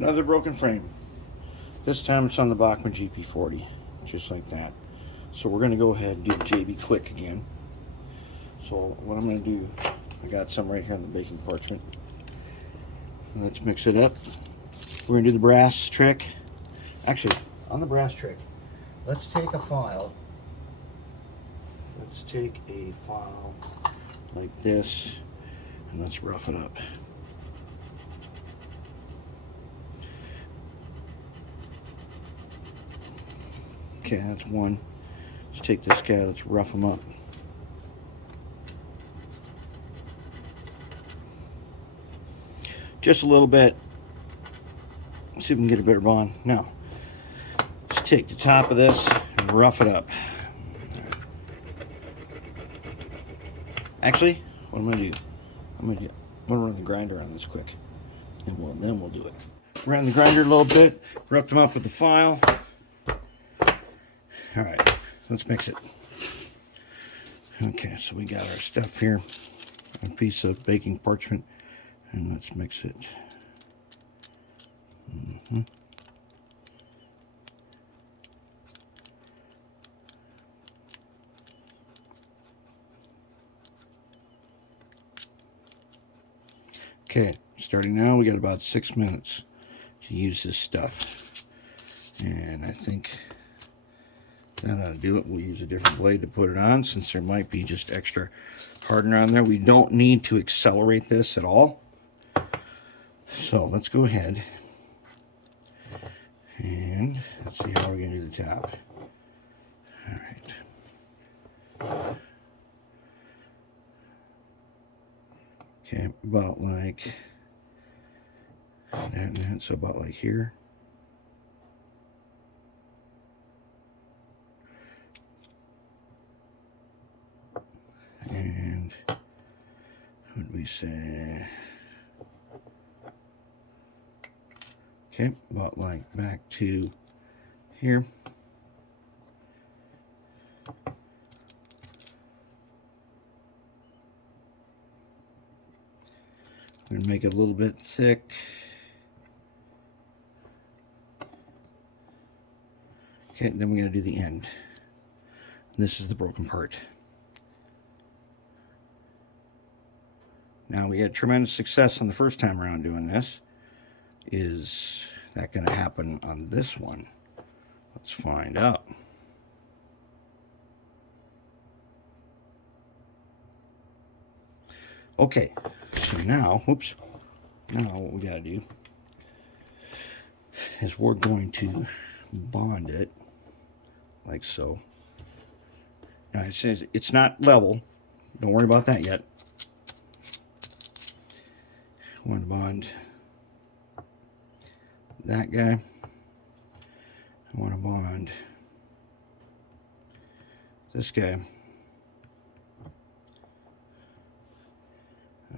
Another broken frame. This time it's on the Bachmann GP40, just like that. So we're going to go ahead and do the JB Kwik again. So what I'm going to do, I got some right here on the baking parchment. Let's mix it up. We're going to do the brass trick. Actually, on the brass trick, let's take a file. Let's take a file like this and let's rough it up. Okay, that's one. Let's take this guy, let's rough him up. Just a little bit. Let's see if we can get a better bond. Now, let's take the top of this and rough it up. Actually, what I'm gonna do, I'm gonna run the grinder on this quick, and then we'll do it. Ran the grinder a little bit, roughed them up with the file. All right, let's mix it. Okay, so we got our stuff here, a piece of baking parchment, and let's mix it. Okay, starting now, we got about 6 minutes to use this stuff. And I think that ought to do it. We'll use a different blade to put it on since there might be just extra hardener on there. We don't need to accelerate this at all. So let's go ahead and let's see how we're going to do the top. All right. Okay, about like that and that, so about like here. And what do we say? Okay, about like back to here. I'm going to make it a little bit thick. Okay, then we got to do the end. This is the broken part. Now, we had tremendous success on the first time around doing this. Is that going to happen on this one? Let's find out. Okay, so now, whoops, now what we got to do is we're going to bond it like so. Now it says it's not level. Don't worry about that yet. I want to bond that guy. I want to bond this guy.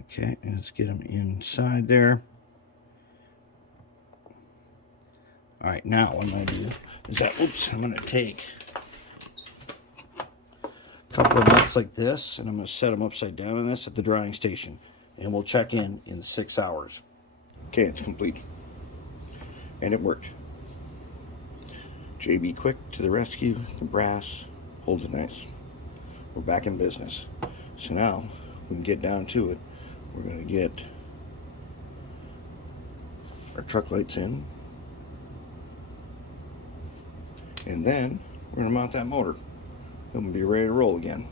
Okay, and let's get them inside there. All right, now what I'm going to do is that, I'm going to take a couple of nuts like this, and I'm going to set them upside down in this at the drying station, and we'll check in 6 hours. Okay, it's complete, and it worked. JB Kwik to the rescue. The brass holds it nice. We're back in business. So now we can get down to it. We're going to get our truck lights in, and then we're going to mount that motor. Then we'll be ready to roll again.